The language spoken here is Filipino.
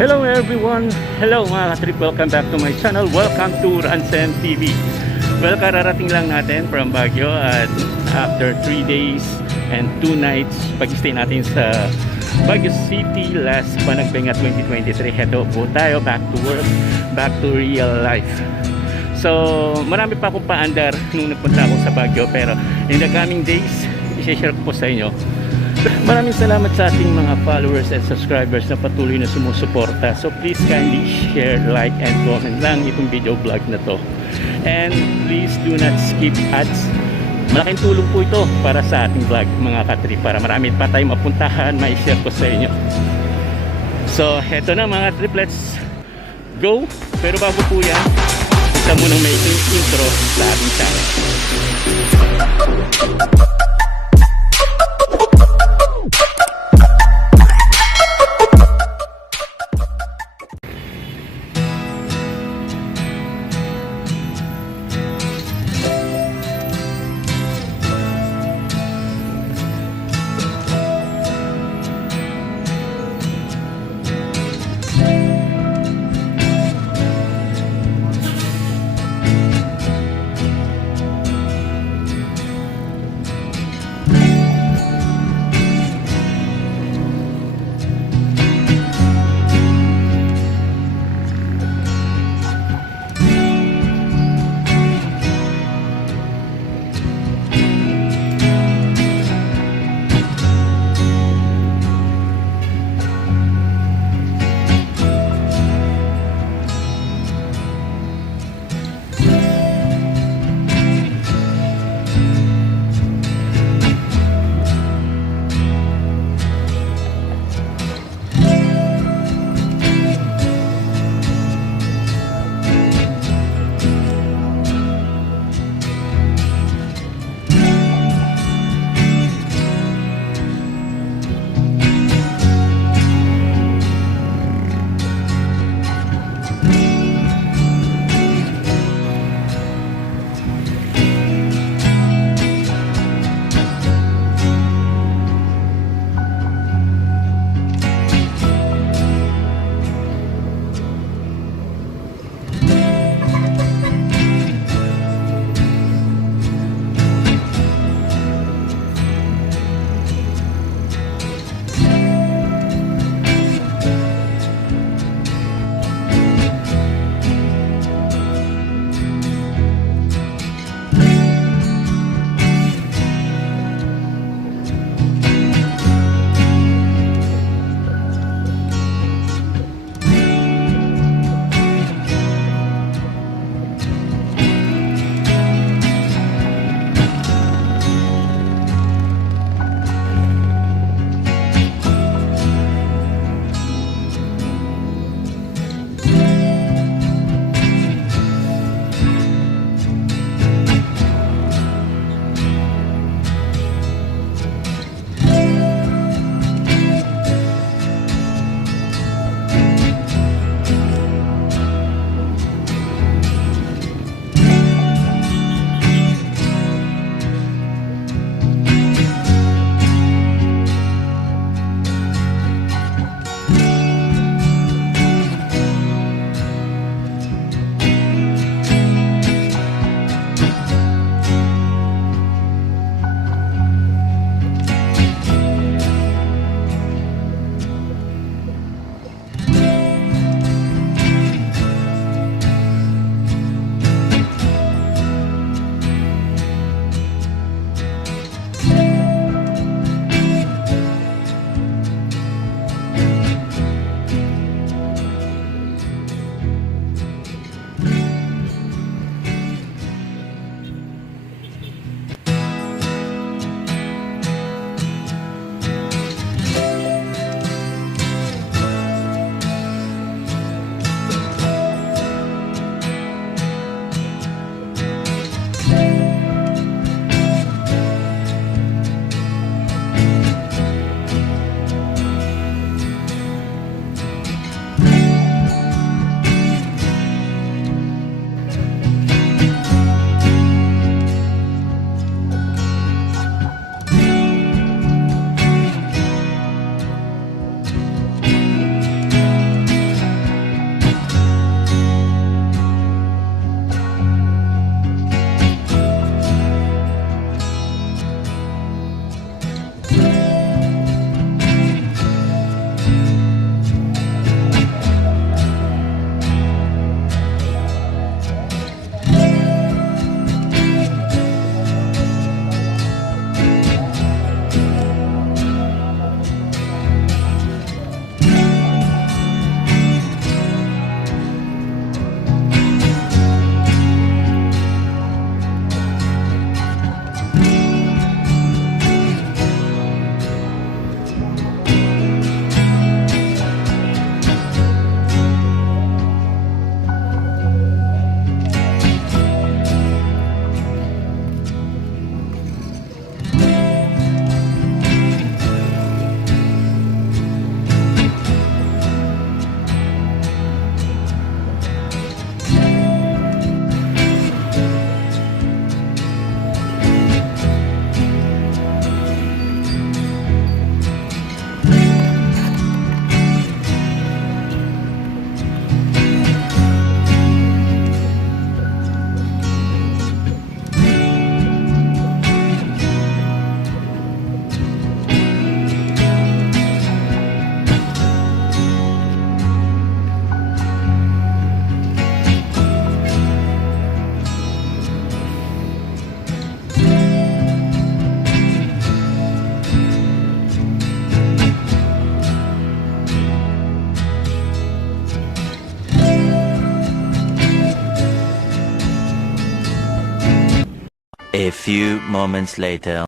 Hello everyone! Hello mga katrip! Welcome back to my channel. Welcome to Ransen TV. Well, kararating lang natin from Bago at after 3 days and 2 nights pag-stay natin sa Bago City last Panagbenga 2023. Heto po tayo, back to work, back to real life. So, marami pa akong paandar nung nagpunta ako sa Bago, pero in the coming days, i-share ko po sa inyo. Maraming salamat sa ating mga followers and subscribers na patuloy na sumusuporta. So please kindly share, like, and comment lang itong video vlog na to. And please do not skip ads. Malaking tulong po ito para sa ating vlog mga katrip, para marami pa tayong mapuntahan, mai-share ko sa inyo. So heto na mga trip, let's go. Pero bago po yan, isa munang may intro sa ating channel. A few moments later.